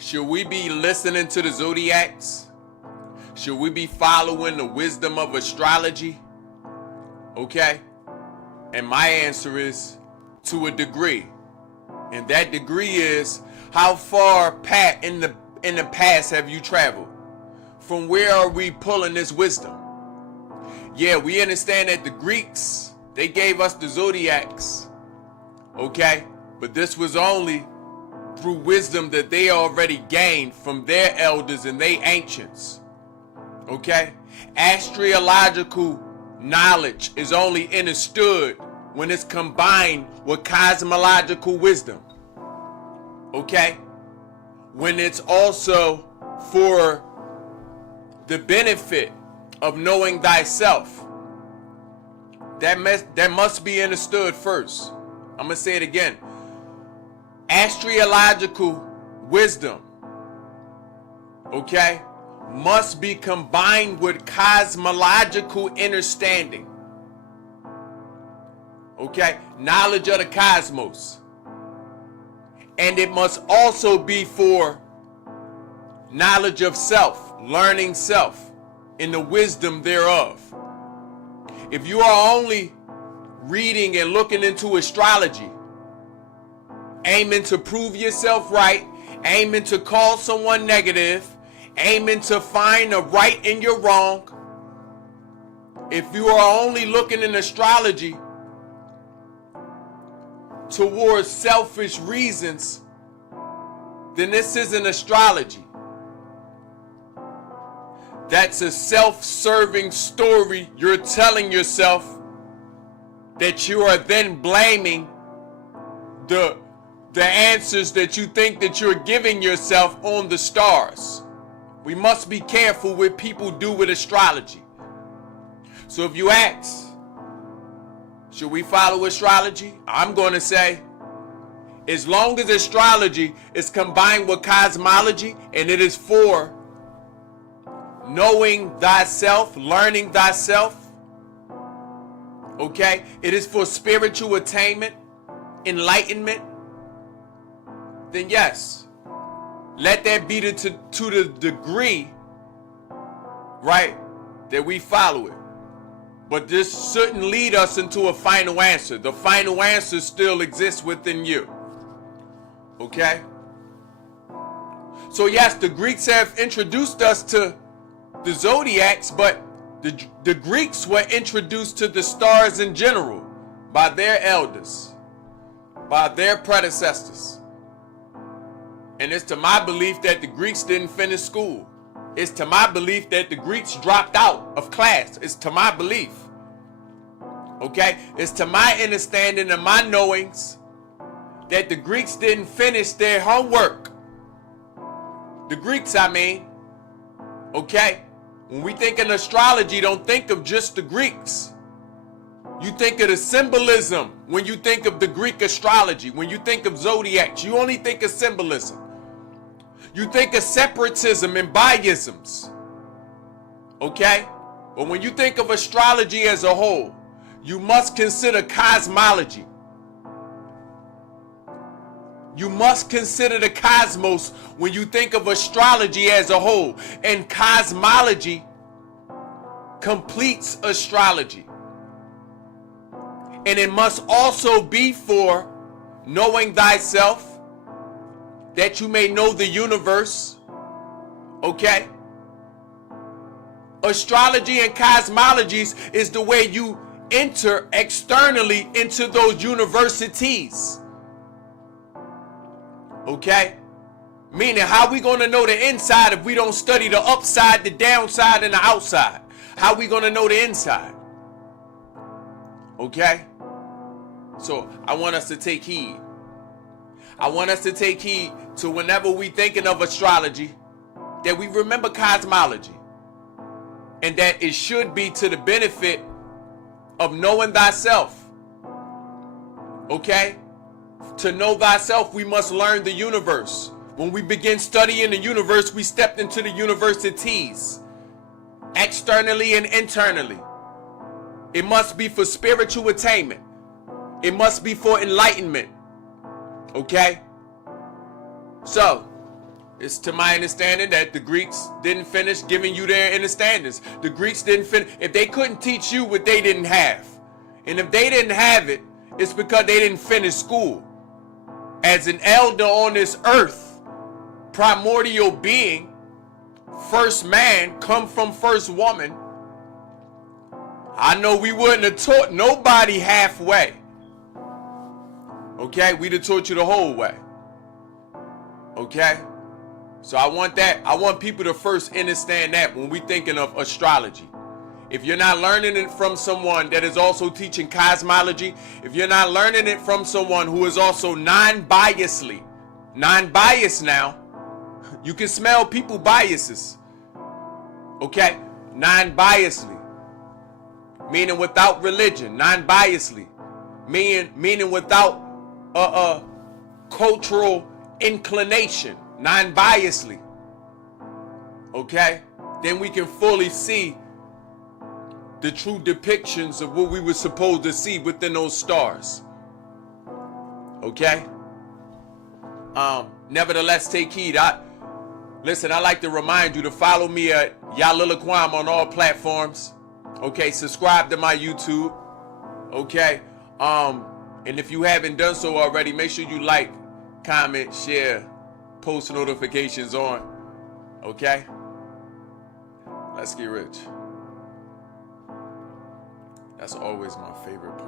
Should we be listening to the zodiacs? Should we be following the wisdom of astrology? Okay? And my answer is to a degree. And that degree is, how far in the past have you traveled? From where are we pulling this wisdom? Yeah, we understand that the Greeks, they gave us the zodiacs. Okay? But this was only through wisdom that they already gained from their elders and their ancients. Okay? Astrological knowledge is only understood when it's combined with cosmological wisdom. Okay? When it's also for the benefit of knowing thyself. That must be understood first. I'm going to say it again. Astrological wisdom, okay, must be combined with cosmological understanding. Okay, knowledge of the cosmos. And it must also be for knowledge of self, learning self, and the wisdom thereof. If you are only reading and looking into astrology, aiming to prove yourself right, aiming to call someone negative, aiming to find the right in your wrong, if you are only looking in astrology towards selfish reasons, then this isn't astrology. That's a self-serving story you're telling yourself that you are then blaming the answers that you think that you're giving yourself on the stars. We must be careful what people do with astrology. So if you ask, should we follow astrology? I'm going to say, as long as astrology is combined with cosmology and it is for knowing thyself, learning thyself, okay, it is for spiritual attainment, enlightenment, then yes, let that be to the degree, right, that we follow it. But this shouldn't lead us into a final answer. The final answer still exists within you. Okay? So yes, the Greeks have introduced us to the zodiacs, but the Greeks were introduced to the stars in general by their elders, by their predecessors. And it's to my belief that the Greeks didn't finish school. It's to my belief that the Greeks dropped out of class. It's to my belief. Okay? It's to my understanding and my knowings that the Greeks didn't finish their homework. The Greeks, I mean. Okay? When we think in astrology, don't think of just the Greeks. You think of the symbolism when you think of the Greek astrology. When you think of zodiacs, you only think of symbolism. You think of separatism and biasms. Okay? But when you think of astrology as a whole, you must consider cosmology. You must consider the cosmos when you think of astrology as a whole. And cosmology completes astrology. And it must also be for knowing thyself, that you may know the universe. Okay? Astrology and cosmologies is the way you enter externally into those universities. Okay? Meaning, how are we going to know the inside if we don't study the upside, the downside, and the outside? How are we going to know the inside? Okay? So, I want us to take heed. I want us to take heed to whenever we thinking of astrology, that we remember cosmology. And that it should be to the benefit of knowing thyself. Okay? To know thyself, we must learn the universe. When we begin studying the universe, we stepped into the universities, externally and internally. It must be for spiritual attainment. It must be for enlightenment. Okay? So, It's to my understanding that the Greeks didn't finish giving you their understandings. The Greeks didn't finish. If they couldn't teach you what they didn't have, and if they didn't have it, it's because they didn't finish school. As an elder on this earth, primordial being, first man, come from first woman, I know we wouldn't have taught nobody halfway. Okay? We'd have taught you the whole way. Okay? So I want that. I want people to first understand that when we're thinking of astrology. If you're not learning it from someone that is also teaching cosmology, if you're not learning it from someone who is also non-biased now, you can smell people biases. Okay? Non-biasly. Meaning without religion. Non-biasly. Meaning without cultural inclination. Non-biasly. Okay? Then we can fully see the true depictions of what we were supposed to see within those stars. Okay? Nevertheless, take heed. Listen, I like to remind you to follow me at Yalilaquam on all platforms. Okay, subscribe to my YouTube. Okay? And if you haven't done so already, make sure you like, comment, share, post notifications on. Okay? Let's get rich. That's always my favorite part.